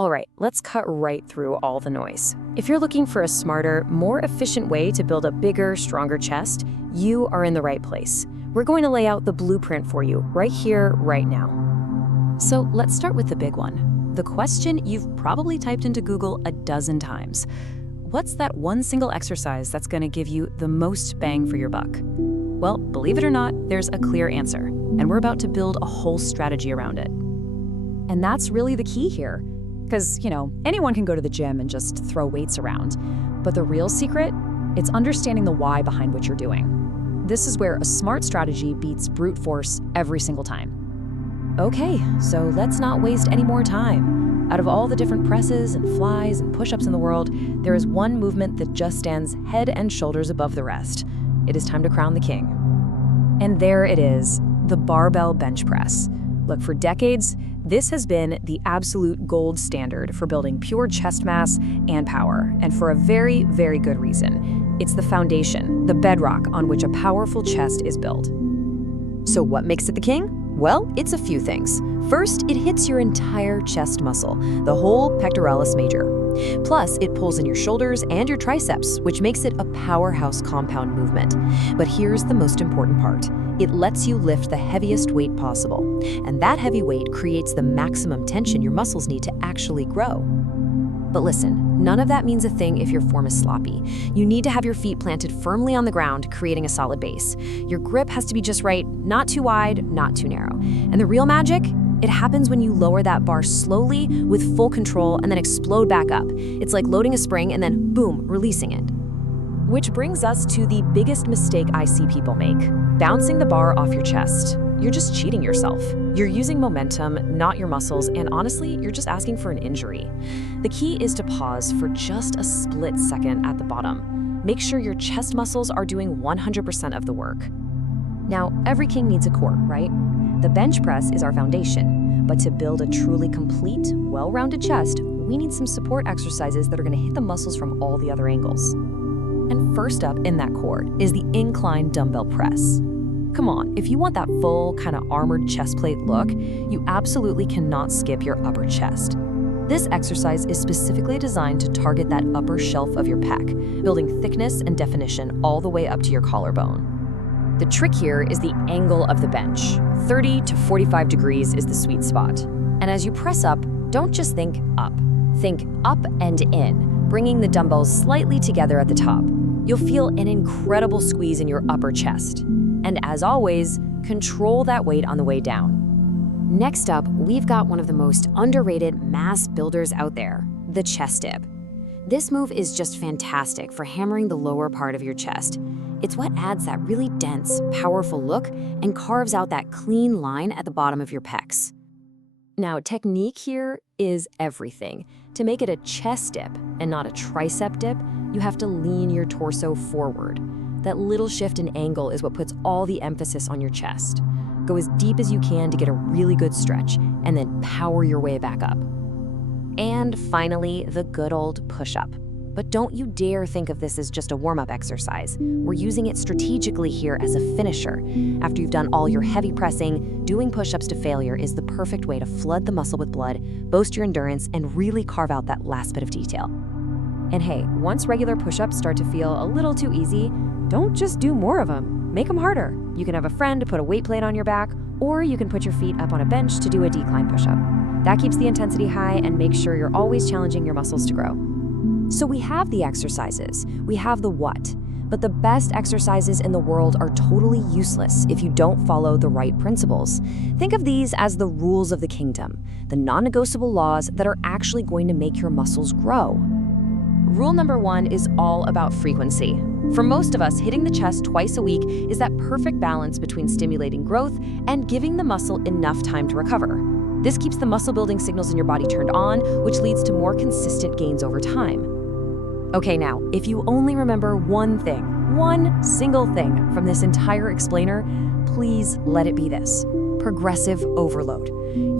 All right, let's cut right through all the noise. If you're looking for a smarter, more efficient way to build a bigger, stronger chest, you are in the right place. We're going to lay out the blueprint for you right here, right now. So let's start with the big one. The question you've probably typed into Google a dozen times. What's that one single exercise that's going to give you the most bang for your buck? Well, believe it or not, there's a clear answer, and we're about to build a whole strategy around it. And that's really the key here. Because, anyone can go to the gym and just throw weights around. But the real secret, it's understanding the why behind what you're doing. This is where a smart strategy beats brute force every single time. Okay, so let's not waste any more time. Out of all the different presses and flies and push-ups in the world, there is one movement that just stands head and shoulders above the rest. It is time to crown the king. And there it is, the barbell bench press. Look, for decades, this has been the absolute gold standard for building pure chest mass and power, and for a very, very good reason. It's the foundation, the bedrock on which a powerful chest is built. So what makes it the king? Well, it's a few things. First, it hits your entire chest muscle, the whole pectoralis major. Plus, it pulls in your shoulders and your triceps, which makes it a powerhouse compound movement. But here's the most important part. It lets you lift the heaviest weight possible. And that heavy weight creates the maximum tension your muscles need to actually grow. But listen, none of that means a thing if your form is sloppy. You need to have your feet planted firmly on the ground, creating a solid base. Your grip has to be just right, not too wide, not too narrow. And the real magic? It happens when you lower that bar slowly with full control and then explode back up. It's like loading a spring and then, boom, releasing it. Which brings us to the biggest mistake I see people make, bouncing the bar off your chest. You're just cheating yourself. You're using momentum, not your muscles, and honestly, you're just asking for an injury. The key is to pause for just a split second at the bottom. Make sure your chest muscles are doing 100% of the work. Now, every king needs a core, right? The bench press is our foundation, but to build a truly complete, well-rounded chest, we need some support exercises that are going to hit the muscles from all the other angles. And first up in that core is the incline dumbbell press. Come on, if you want that full, kind of armored chest plate look, you absolutely cannot skip your upper chest. This exercise is specifically designed to target that upper shelf of your pec, building thickness and definition all the way up to your collarbone. The trick here is the angle of the bench. 30 to 45 degrees is the sweet spot. And as you press up, don't just think up and in, bringing the dumbbells slightly together at the top. You'll feel an incredible squeeze in your upper chest. And as always, control that weight on the way down. Next up, we've got one of the most underrated mass builders out there, the chest dip. This move is just fantastic for hammering the lower part of your chest. It's what adds that really dense, powerful look and carves out that clean line at the bottom of your pecs. Now, technique here is everything. To make it a chest dip and not a tricep dip, you have to lean your torso forward. That little shift in angle is what puts all the emphasis on your chest. Go as deep as you can to get a really good stretch, and then power your way back up. And finally, the good old push-up. But don't you dare think of this as just a warm-up exercise. We're using it strategically here as a finisher. After you've done all your heavy pressing, doing push-ups to failure is the perfect way to flood the muscle with blood, boast your endurance, and really carve out that last bit of detail. And hey, once regular push-ups start to feel a little too easy, don't just do more of them. Make them harder. You can have a friend to put a weight plate on your back, or you can put your feet up on a bench to do a decline push-up. That keeps the intensity high and makes sure you're always challenging your muscles to grow. So we have the exercises, we have the what, but the best exercises in the world are totally useless if you don't follow the right principles. Think of these as the rules of the kingdom, the non-negotiable laws that are actually going to make your muscles grow. Rule number 1 is all about frequency. For most of us, hitting the chest twice a week is that perfect balance between stimulating growth and giving the muscle enough time to recover. This keeps the muscle-building signals in your body turned on, which leads to more consistent gains over time. Okay, now, if you only remember one thing, one single thing from this entire explainer, please let it be this: progressive overload.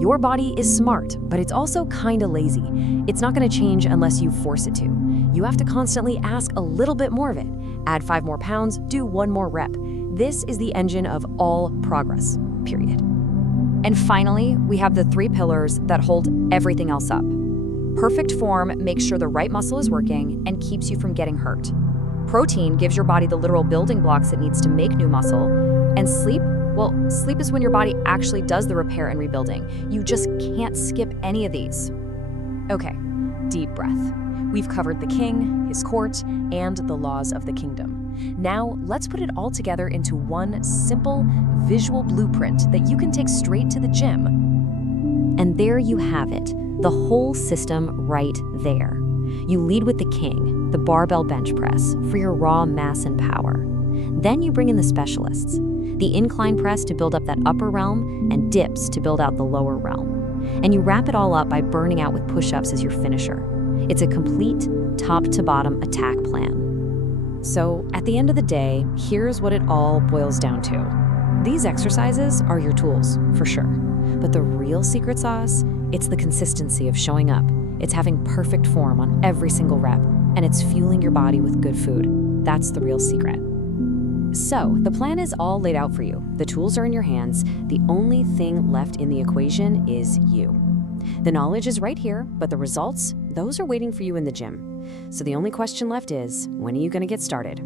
Your body is smart, but it's also kinda lazy. It's not gonna change unless you force it to. You have to constantly ask a little bit more of it. Add 5 more pounds, do 1 more rep. This is the engine of all progress, period. And finally, we have the 3 pillars that hold everything else up. Perfect form makes sure the right muscle is working and keeps you from getting hurt. Protein gives your body the literal building blocks it needs to make new muscle. And sleep? Well, sleep is when your body actually does the repair and rebuilding. You just can't skip any of these. Okay, deep breath. We've covered the king, his court, and the laws of the kingdom. Now, let's put it all together into one simple, visual blueprint that you can take straight to the gym. And there you have it, the whole system right there. You lead with the king, the barbell bench press, for your raw mass and power. Then you bring in the specialists, the incline press to build up that upper realm and dips to build out the lower realm. And you wrap it all up by burning out with push-ups as your finisher. It's a complete, top-to-bottom attack plan. So, at the end of the day, here's what it all boils down to. These exercises are your tools, for sure. But the real secret sauce, it's the consistency of showing up. It's having perfect form on every single rep, and it's fueling your body with good food. That's the real secret. So, the plan is all laid out for you. The tools are in your hands. The only thing left in the equation is you. The knowledge is right here, but the results, those are waiting for you in the gym. So the only question left is, when are you going to get started?